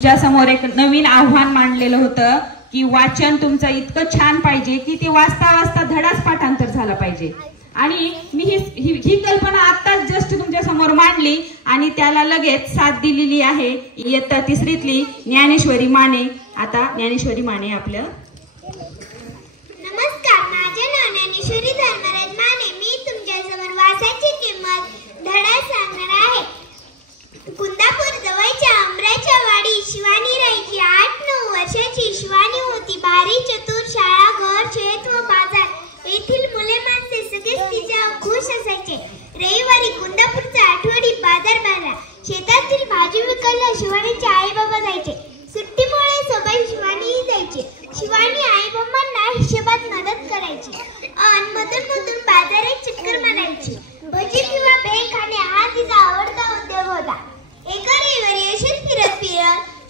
तुझ्या समोर एक नवीन आव्हान मांडलेलं होतं की वाचन तुमचं इतकं छान पाहिजे की ते वाचता वाचता धडाच पाठांतर झाला पाहिजे। आणि मी ही कल्पना आत्ताच जस्ट तुमच्या समोर मांडली आणि त्याला लगेच साथ दिलेली आहे इयत्ता तिसरीतली ज्ञानेश्वरी माने। आता ज्ञानेश्वरी माने आपलं। नमस्कार, माझे नाव ज्ञानेश्वरी धर्मराज माने। मी तुमच्या समोर वाचायची किंमत धडा सांगणार आहे। कुंदापूर जवळच्या आंब्याच्या वाडी शिवानी राहायची। 8-9 वर्षाची शिवानी होती। भारी चतुर, शाळा, घर, शेत व बाजार येथील मुले माणसे सगळेच तिच्या खुश असायचे। रविवारी कुंदापूरचा आठवडी बाजार भरला। शेतातील भाजी विकायला शिवानीचे आई बाबा जायचे। सुट्टीमुळे सोबत शिवानीही जायची। शिवानी आई बाबांना हिशोबात मदत करायची आणि मधून बाजारात चक्कर मारायची। भजी किंवा भेळ खाणे हा तिचा आवडता उद्योग होता। एका रविवारी अशीच फिरत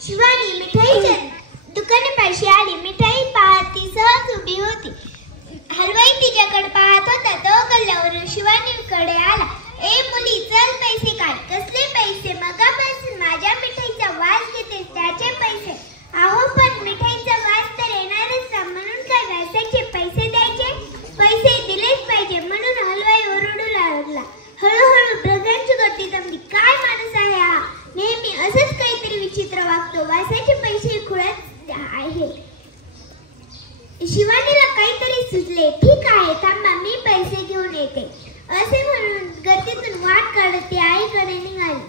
शिवानी मिठाईच्या दुकानापाशी आली। मिठाई पाहत ती सहज उभी होती। हलवाई तिच्याकडे पाहत होता। तो गल्ल्यावरून शिवानीकडे आला। ए मुली, चल पैसे काढ। कसले पैसे? मगापासून माझ्या मिठाईचा वास घेतेस, त्याचे पैसे? अहो, पण मिठाईचा वास तर येणारच ना, म्हणून काय व्यासाचे पैसे द्यायचे? पैसे दिलेच पाहिजे म्हणून हलवाई ओरडू लागला। हळूहळू प्रगांची गती जमली। काय माणूस आहे हा, नेहमी असंच काहीतरी विचित्र वागतो। वासाचे पैसे खुळत आहे। शिवानीला काहीतरी सुचले। ठीक आहे, थांबा, मी पैसे घेऊन येते असे म्हणून गर्दीतून वाट काढत ती आईकडे निघाली।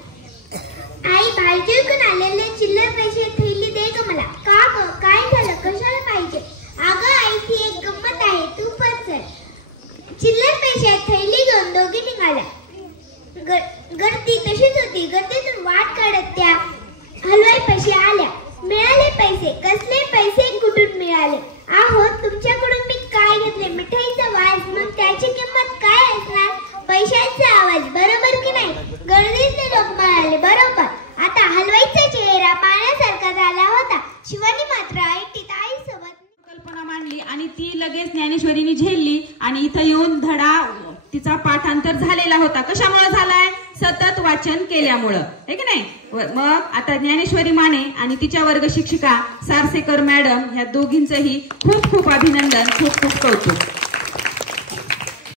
आई, भाजी विकून आलेले चिल्लर पैसे थैली दे ग मला। का ग, काय झालं, कशाला पाहिजे? अगं आई, ती एक गंमत आहे, तू पण चल। चिल्लर पैसे थैली घेऊन दोघी निघाल्या। गर्दी तशीच होती। गर्दीतून वाट काढत त्या हलवाई पैसे आल्या। मिळाले पैसे? कसले पैसे, कुठून मिळाले? अहो, तुमच्याकडून मी काय घेतले? मिठाईचा वास, मग त्याची किंमत काय असणार? पैशांचा आवाज, बरोबर की नाही? गर्दीतले लोक म्हणाले, बरोबर। आता हलवाईचा चेहरा पाण्यासारखा झाला होता। शिवानी मात्र ऐकटीत आईसोबत कल्पना मांडली आणि ती लगेच ज्ञानेश्वरीने झेलली आणि इथं येऊन धडा तिचा पाठांतर झालेला होता। कशामुळे झालाय? सतत वाचन केल्यामुळं, हे की नाही? मग आता ज्ञानेश्वरी माने आणि तिच्या वर्ग शिक्षिका सारसेकर मॅडम ह्या दोघींचंही खूप खूप अभिनंदन, खूप खूप कौतुक।